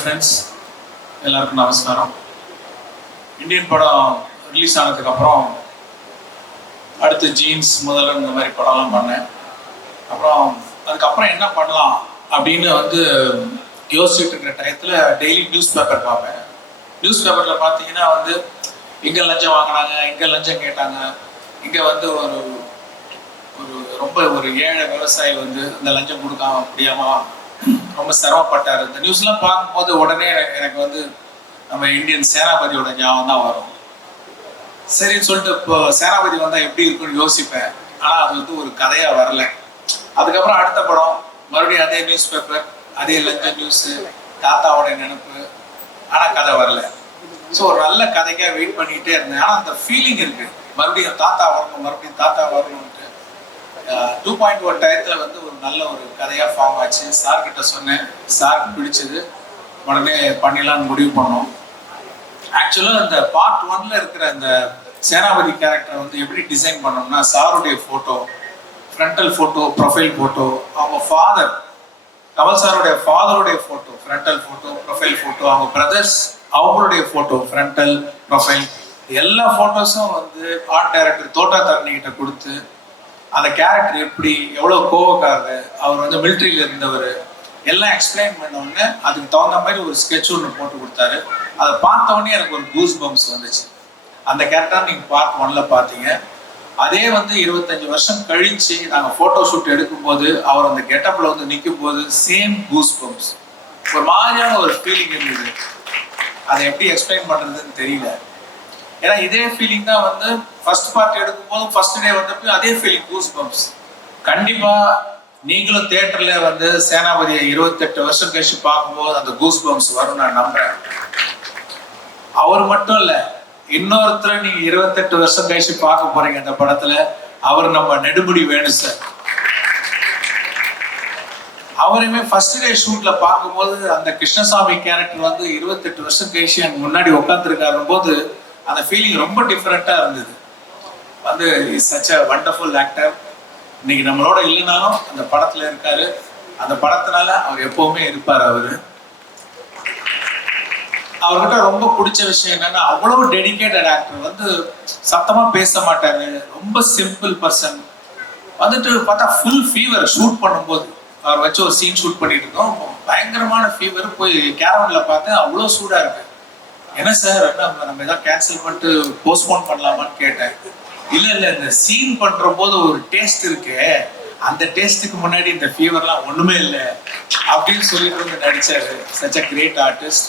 Friends எல்லாருக்கும் நமஸ்காரம். Indian படம் ரிலீஸ் ஆனதுக்கப்புறம் அடுத்து ஜீன்ஸ் முதல்ல இந்த மாதிரி படம்லாம் பண்ணேன். அப்புறம் அதுக்கப்புறம் என்ன பண்ணலாம் அப்படின்னு யோசிச்சுட்டு இருக்கிற டயத்தில் டெய்லி நியூஸ் பேப்பர் பார்ப்பேன். நியூஸ் பேப்பரில் பார்த்தீங்கன்னா இங்கே லஞ்சம் வாங்கினாங்க, இங்கே லஞ்சம் கேட்டாங்க, இங்கே ஒரு ஒரு ரொம்ப ஒரு ஏழை விவசாயி இந்த லஞ்சம் கொடுக்காம முடியாமல் ரொம்ப சிரமப்பட்டார். இந்த நியூஸ்லாம் பார்க்கும்போது உடனே எனக்கு நம்ம இந்தியன் சேனாபதியோட ஞாபகம் தான் வரும். சரின்னு சொல்லிட்டு இப்போ சேனாபதி வந்தால் எப்படி இருக்குன்னு யோசிப்பேன். ஆனால் அது ஒரு கதையாக வரல. அதுக்கப்புறம் அடுத்த படம் மறுபடியும் அதே நியூஸ் பேப்பர், அதே லஞ்ச நியூஸு, தாத்தாவோட நினைப்பு, ஆனால் கதை வரல. ஸோ ஒரு நல்ல கதைக்காக வெயிட் பண்ணிக்கிட்டே இருந்தேன். ஆனால் அந்த ஃபீலிங் இருக்கு, மறுபடியும் தாத்தா வரணும், மறுபடியும் தாத்தா வரணும்ட்டு. 2.1 டயத்தில் ஒரு நல்ல ஒரு கதையாக ஃபார்ம் ஆச்சு. சார்கிட்ட சொன்னேன், சாருக்கு பிடிச்சது, உடனே பண்ணிடலான்னு முடிவு பண்ணோம். ஆக்சுவலாக அந்த பார்ட் 1ல இருக்கிற அந்த சேனாபதி கேரக்டரை எப்படி டிசைன் பண்ணோம்னா, சாருடைய photo, frontal photo, profile photo, அவங்க ஃபாதர் கமல் சாருடைய ஃபாதருடைய photo, frontal photo, profile photo, அவங்க பிரதர்ஸ் அவங்களுடைய ஃபோட்டோ, ஃப்ரண்டல், ப்ரொஃபைல், எல்லா ஃபோட்டோஸும் ஆர்ட் டைரக்டர் தோட்டா தரணி கிட்ட கொடுத்து அந்த கேரக்டர் எப்படி, எவ்வளோ கோவக்காரரு, அவர் மிலிட்ரியில் இருந்தவர், எல்லாம் எக்ஸ்பிளைன் பண்ணோடனே அதுக்கு தகுந்த மாதிரி ஒரு ஸ்கெட்ச் ஒன்று போட்டு கொடுத்தாரு. அதை பார்த்தோடனே எனக்கு ஒரு கூஸ் பம்ப்ஸ் வந்துச்சு. அந்த கேரக்டர் நீங்கள் பார்ட் 1ல பார்த்தீங்க. அதே 25 வருஷம் கழிச்சு நாங்கள் ஃபோட்டோ ஷூட் எடுக்கும்போது அவர் அந்த கெட்டப்பில் நிற்கும் போது சேம் கூஸ் பம்ப்ஸ், ஒரு மாதிரியான ஒரு ஃபீலிங் இருந்தது. அதை எப்படி எக்ஸ்பிளைன் பண்ணுறதுன்னு தெரியல. ஏன்னா இதே ஃபீலிங் தான் ஃபர்ஸ்ட் பார்ட் எடுக்கும்போது ஃபர்ஸ்ட் டே அதே ஃபீலிங், கூஸ் பம்ப்ஸ். கண்டிப்பாக நீங்களும் தியேட்டர்ல சேனாபதியை 28 வருஷம் கழிச்சு பார்க்கும்போது அந்த கூஸ் பம்ப்ஸ் வரும் நான் நம்புறேன். அவர் மட்டும் இல்ல, இன்னொருத்தர் நீங்க 28 வருஷம் கழிச்சு பார்க்க போறீங்க அந்த படத்துல. அவர் நம்ம நெடுமுடி வேணு சார். அவரையுமே ஃபர்ஸ்ட் டே ஷூட்ல பார்க்கும்போது அந்த கிருஷ்ணசாமி கேரக்டர் 28 வருஷம் கழிச்சு எனக்கு முன்னாடி உட்காந்துருக்காரு போது அந்த ஃபீலிங் ரொம்ப டிஃப்ரெண்டா இருந்தது. Is such a wonderful actor. இன்னைக்கு நம்மளோட இல்லைனாலும் அந்த படத்துல இருக்காரு. அந்த படத்தினால அவர் எப்பவுமே இருப்பார். அவர்கிட்ட ரொம்ப பிடிச்ச விஷயம் என்னன்னா, அவ்வளவு டெடிகேட்டட் ஆக்டர். சத்தமா பேச மாட்டாரு, ரொம்ப சிம்பிள் பர்சன். பார்த்தா ஃபுல் ஃபீவர். ஷூட் பண்ணும்போது அவர் வச்சு ஒரு சீன் ஷூட் பண்ணிட்டு இருக்கோம், பயங்கரமான ஃபீவர். போய் கேரவன்ல பார்த்தேன், அவ்வளோ சூடா இருக்கு. என்ன சார், நம்ம ஏதாவது கேன்சல் பண்ணிட்டு போஸ்ட்போன் பண்ணலாமான்னு கேட்டேன். இல்ல இந்த சீன் பண்ற போது ஒரு டேஸ்ட் இருக்கு, அந்த டேஸ்ட்டுக்கு முன்னாடி இந்த ஃபீவர்லாம் ஒண்ணுமே இல்லை அப்படின்னு சொல்லிட்டு நடிச்சாரு. Such a great artist.